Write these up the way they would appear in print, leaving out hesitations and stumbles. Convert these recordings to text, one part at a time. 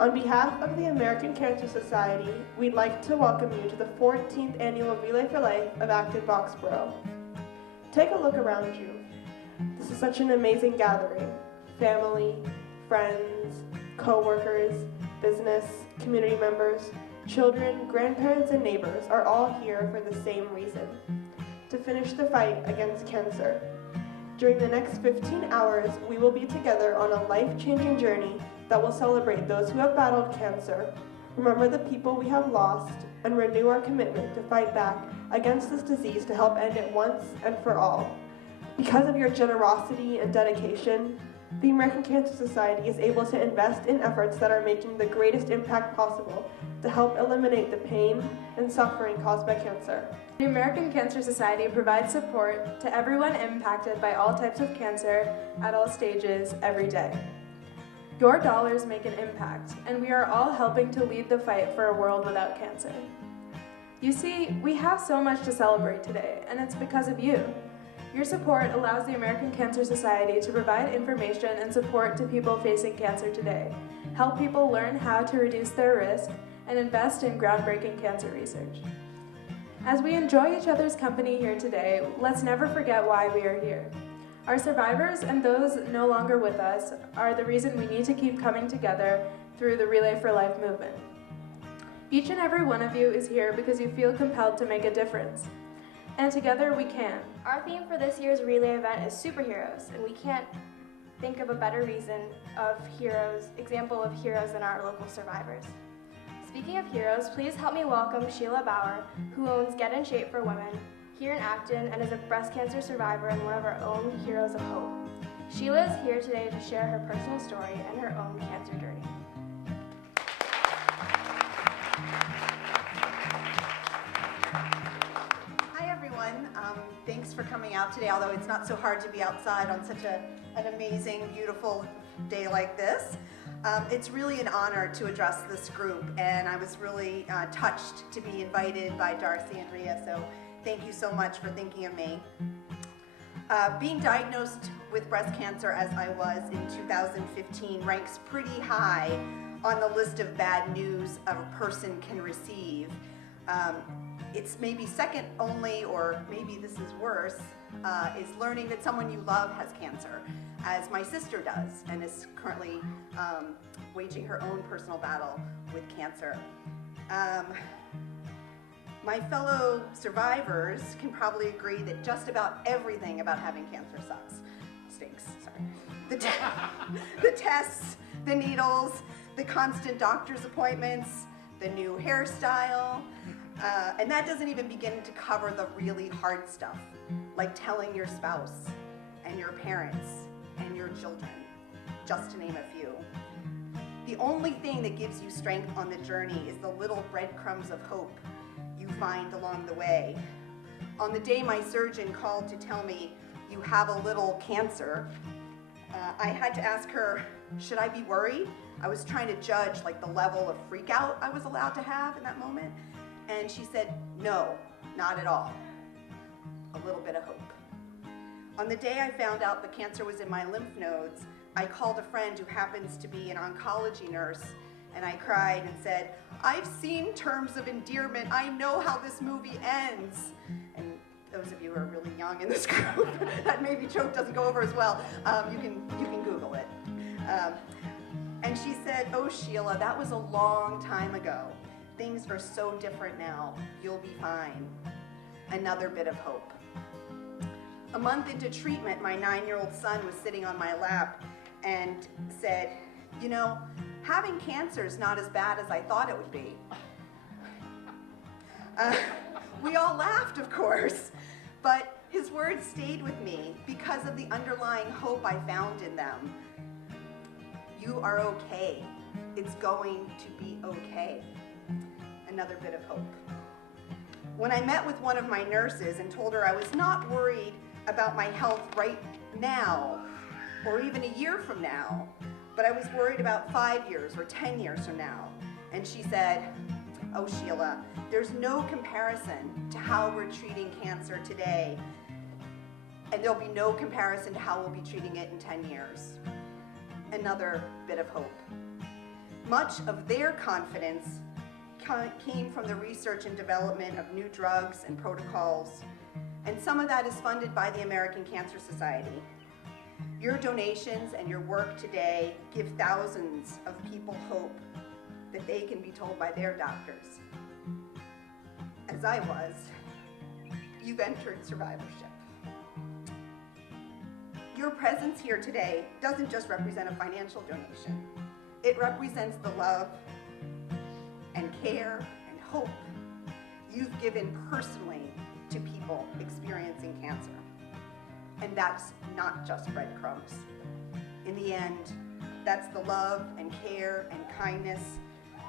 On behalf of the American Cancer Society, we'd like to welcome you to the 14th Annual Relay for Life of Acton Boxborough. Take a look around you. This is such an amazing gathering. Family, friends, co-workers, business, community members, children, grandparents, and neighbors are all here for the same reason: to finish the fight against cancer. During the next 15 hours, we will be together on a life-changing journey that will celebrate those who have battled cancer, remember the people we have lost, and renew our commitment to fight back against this disease to help end it once and for all. Because of your generosity and dedication, the American Cancer Society is able to invest in efforts that are making the greatest impact possible to help eliminate the pain and suffering caused by cancer. The American Cancer Society provides support to everyone impacted by all types of cancer at all stages every day. Your dollars make an impact, and we are all helping to lead the fight for a world without cancer. You see, we have so much to celebrate today, and it's because of you. Your support allows the American Cancer Society to provide information and support to people facing cancer today, help people learn how to reduce their risk, and invest in groundbreaking cancer research. As we enjoy each other's company here today, let's never forget why we are here. Our survivors and those no longer with us are the reason we need to keep coming together through the Relay for Life movement. Each and every one of you is here because you feel compelled to make a difference. And together we can. Our theme for this year's Relay event is superheroes, and we can't think of a better example of heroes than our local survivors. Speaking of heroes, please help me welcome Sheila Bauer, who owns Get in Shape for Women here in Acton and is a breast cancer survivor and one of our own heroes of hope. Sheila is here today to share her personal story and her own cancer journey. Hi everyone, thanks for coming out today, although it's not so hard to be outside on such an amazing, beautiful day like this. It's really an honor to address this group, and I was really touched to be invited by Darcy and Rhea, so thank you so much for thinking of me. Being diagnosed with breast cancer as I was in 2015 ranks pretty high on the list of bad news a person can receive. It's maybe second only, or maybe this is worse, is learning that someone you love has cancer, as my sister does, and is currently waging her own personal battle with cancer. My fellow survivors can probably agree that just about everything about having cancer stinks, sorry. The tests, the needles, the constant doctor's appointments, the new hairstyle, and that doesn't even begin to cover the really hard stuff, like telling your spouse and your parents and your children, just to name a few. The only thing that gives you strength on the journey is the little breadcrumbs of hope you find along the way. On the day my surgeon called to tell me, "You have a little cancer," I had to ask her, should I be worried? I was trying to judge the level of freak out I was allowed to have in that moment. And she said, no, not at all. A little bit of hope. On the day I found out the cancer was in my lymph nodes, I called a friend who happens to be an oncology nurse, and I cried and said, "I've seen Terms of Endearment. I know how this movie ends." And those of you who are really young in this group, that maybe joke doesn't go over as well. You can Google it. And she said, "Oh, Sheila, that was a long time ago. Things are so different now. You'll be fine." Another bit of hope. A month into treatment, my 9-year-old son was sitting on my lap and said, "You know, having cancer is not as bad as I thought it would be." We all laughed, of course, but his words stayed with me because of the underlying hope I found in them. You are okay. It's going to be okay. Another bit of hope. When I met with one of my nurses and told her I was not worried about my health right now, or even a year from now, but I was worried about 5 years or 10 years from now, and she said, "Oh, Sheila, there's no comparison to how we're treating cancer today, and there'll be no comparison to how we'll be treating it in 10 years. Another bit of hope. Much of their confidence came from the research and development of new drugs and protocols, and some of that is funded by the American Cancer Society. Your donations and your work today give thousands of people hope that they can be told by their doctors, as I was, you've entered survivorship. Your presence here today doesn't just represent a financial donation. It represents the love and care and hope you've given personally to people experiencing cancer. And that's not just breadcrumbs. In the end, that's the love and care and kindness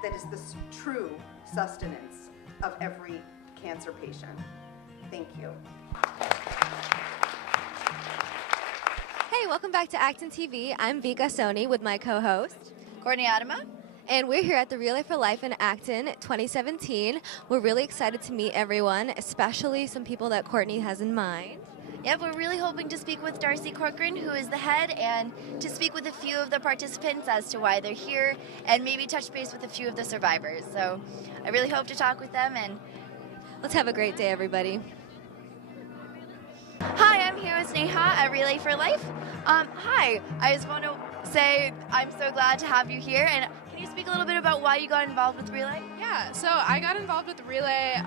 that is the true sustenance of every cancer patient. Thank you. Hey, welcome back to ActonTV. I'm Vika Soni with my co-host, Courtney Adama. and we're here at the Relay for Life in Acton 2017. We're really excited to meet everyone, especially some people that Courtney has in mind. Yep, we're really hoping to speak with Darcy Corcoran, who is the head, and to speak with a few of the participants as to why they're here, and maybe touch base with a few of the survivors. So I really hope to talk with them, and Let's have a great day, everybody. hi, I'm here with Neha at Relay for Life. Hi, I just want to say I'm so glad to have you here, and can you speak a little bit about why you got involved with Relay? Yeah, so I got involved with Relay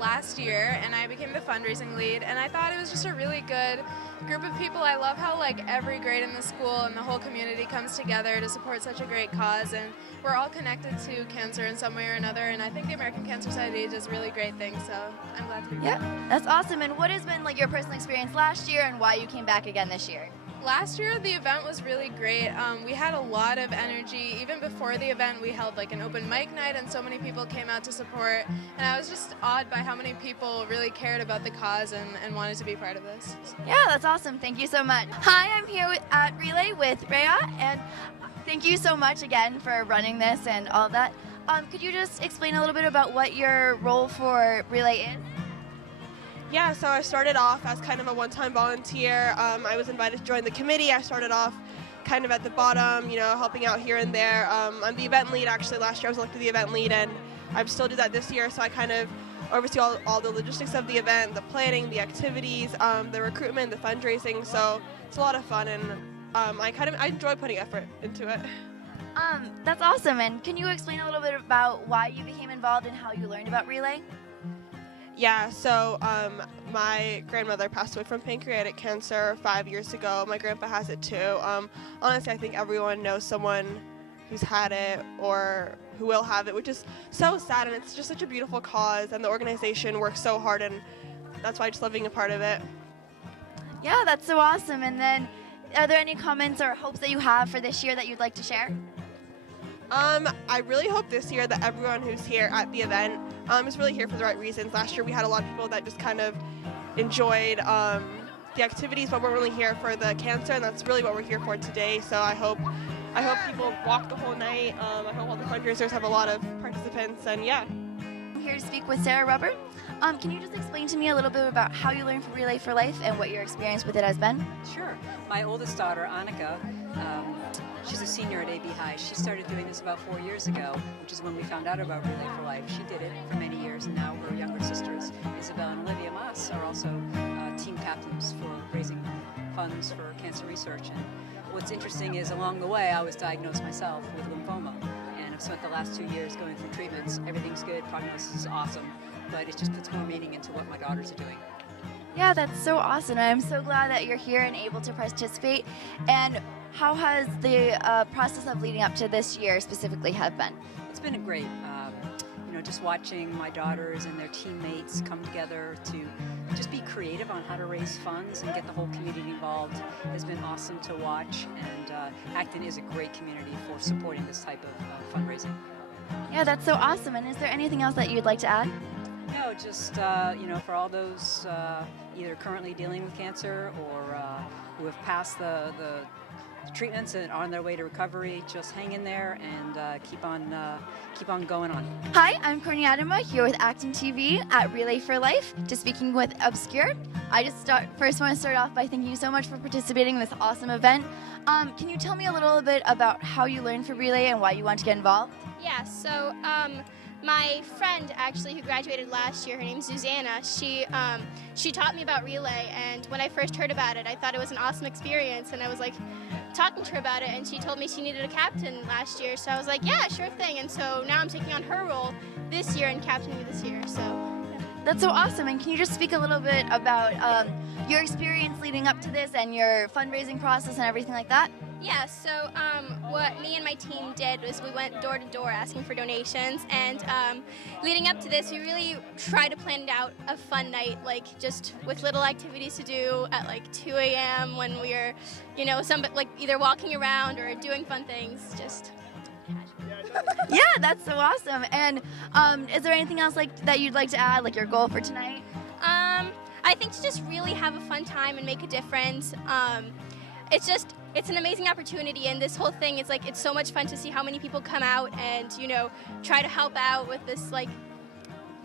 last year, and I became the fundraising lead, and I thought it was just a really good group of people. I love how every grade in the school and the whole community comes together to support such a great cause, and we're all connected to cancer in some way or another, and I think the American Cancer Society does really great things, so I'm glad to be here. Yeah, that's awesome. And what has been your personal experience last year, and why you came back again this year? Last year, the event was really great. We had a lot of energy. Even before the event, we held an open mic night, and so many people came out to support. And I was just awed by how many people really cared about the cause and wanted to be part of this. Yeah, that's awesome. Thank you so much. Hi, I'm here at Relay with Rhea, and thank you so much again for running this and all of that. Could you just explain a little bit about what your role for Relay is? Yeah, so I started off as kind of a one-time volunteer. I was invited to join the committee. I started off kind of at the bottom, helping out here and there. I'm the event lead, actually. Last year I was elected the event lead, and I still do that this year, so I kind of oversee all the logistics of the event, the planning, the activities, the recruitment, the fundraising, so it's a lot of fun, and I enjoy putting effort into it. That's awesome. And can you explain a little bit about why you became involved and how you learned about Relay? Yeah, so my grandmother passed away from pancreatic cancer 5 years ago. My grandpa has it too. Honestly, I think everyone knows someone who's had it or who will have it, which is so sad, and it's just such a beautiful cause, and the organization works so hard, and that's why I just love being a part of it. Yeah, that's so awesome. And then are there any comments or hopes that you have for this year that you'd like to share? I really hope this year that everyone who's here at the event is really here for the right reasons. Last year we had a lot of people that just kind of enjoyed the activities, but weren't really here for the cancer, and that's really what we're here for today. So I hope people walk the whole night. I hope all the fundraisers have a lot of participants, and yeah. I'm here to speak with Sarah Rubber. Can you just explain to me a little bit about how you learned from Relay for Life and what your experience with it has been? Sure. My oldest daughter, Annika, she's a senior at AB High. She started doing this about 4 years ago, which is when we found out about Relay for Life. She did it for many years, and now her younger sisters, Isabel and Olivia Maas, are also team captains for raising funds for cancer research. And what's interesting is along the way, I was diagnosed myself with lymphoma, and I've spent the last 2 years going through treatments. Everything's good, prognosis is awesome, but it just puts more meaning into what my daughters are doing. Yeah, that's so awesome. I'm so glad that you're here and able to participate. And how has the process of leading up to this year specifically have been? It's been great. Just watching my daughters and their teammates come together to just be creative on how to raise funds and get the whole community involved has been awesome to watch. And Acton is a great community for supporting this type of fundraising. Yeah, that's so awesome. And is there anything else that you'd like to add? No, just for all those either currently dealing with cancer or who have passed the treatments and on their way to recovery. Just hang in there and keep on going on. Hi, I'm Courtney Adama here with ActonTV at Relay for Life, just speaking with Obscure. I first want to start off by thanking you so much for participating in this awesome event. Can you tell me a little bit about how you learned for Relay and why you want to get involved? Yeah, so my friend actually who graduated last year, her name's Susanna, she taught me about Relay, and when I first heard about it, I thought it was an awesome experience, and I was like talking to her about it, and she told me she needed a captain last year, so I was like, yeah, sure thing, and so now I'm taking on her role this year and captaining this year, so. Yeah. That's so awesome, and can you just speak a little bit about your experience leading up to this and your fundraising process and everything like that? Yeah, so what me and my team did was we went door to door asking for donations, and leading up to this, we really tried to plan out a fun night, like just with little activities to do at like 2 a.m. when we were, you know, like either walking around or doing fun things, just. Yeah, that's so awesome. And is there anything else that you'd like to add, like your goal for tonight? I think to just really have a fun time and make a difference. It's an amazing opportunity, and this whole thing is like, it's so much fun to see how many people come out and, you know, try to help out with this like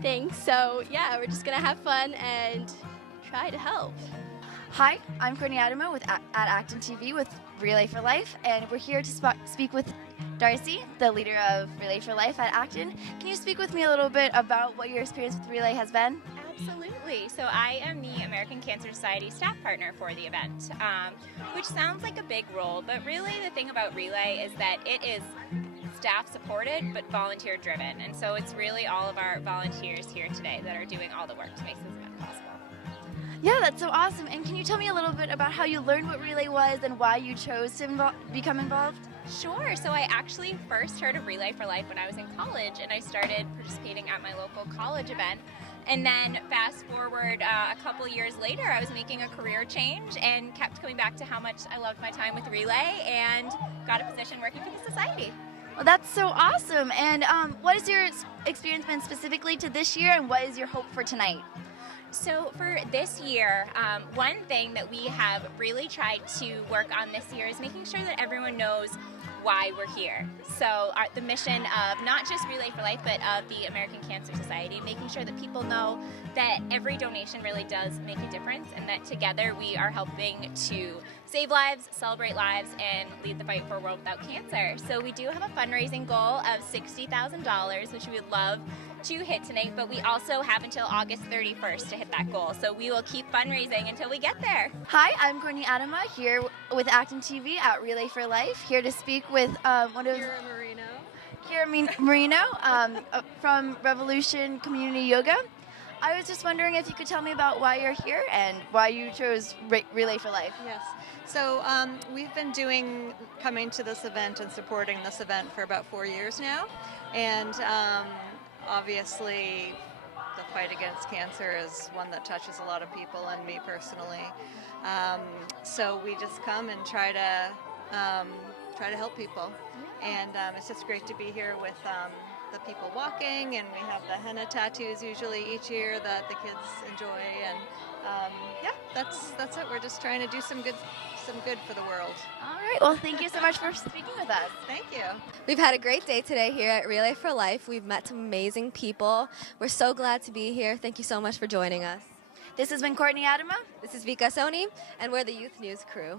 thing. So yeah, we're just gonna have fun and try to help. Hi, I'm Courtney Adama at ActonTV with Relay for Life, and we're here to speak with Darcy, the leader of Relay for Life at Acton. Can you speak with me a little bit about what your experience with Relay has been? Absolutely. So I am the American Cancer Society staff partner for the event, which sounds like a big role, but really the thing about Relay is that it is staff supported but volunteer driven, and so it's really all of our volunteers here today that are doing all the work to make this event possible. Yeah, that's so awesome. And can you tell me a little bit about how you learned what Relay was and why you chose to become involved? Sure. So I actually first heard of Relay for Life when I was in college, and I started participating at my local college event. And then fast forward a couple years later, I was making a career change and kept coming back to how much I loved my time with Relay, and got a position working for the society. Well, that's so awesome. And what has your experience been specifically to this year, and what is your hope for tonight? So for this year, one thing that we have really tried to work on this year is making sure that everyone knows why we're here. So the mission of not just Relay for Life, but of the American Cancer Society, making sure that people know that every donation really does make a difference, and that together we are helping to save lives, celebrate lives, and lead the fight for a world without cancer. So we do have a fundraising goal of $60,000, which we would love to hit tonight, but we also have until August 31st to hit that goal. So we will keep fundraising until we get there. Hi, I'm Courtney Adama here with ActonTV at Relay for Life, here to speak with one of Kira Marino from Revolution Community Yoga. I was just wondering if you could tell me about why you're here and why you chose Relay for Life. Yes. So we've been coming to this event and supporting this event for about 4 years now, and obviously the fight against cancer is one that touches a lot of people, and me personally. So we just come and try to help people, and it's just great to be here with the people walking, and we have the henna tattoos usually each year that the kids enjoy, and yeah, that's it. We're just trying to do some good for the world. All right. Well, thank you so much for speaking with us. Thank you. We've had a great day today here at Relay for Life. We've met some amazing people. We're so glad to be here. Thank you so much for joining us. This has been Courtney Adama. This is Vika Soni, and we're the Youth News crew.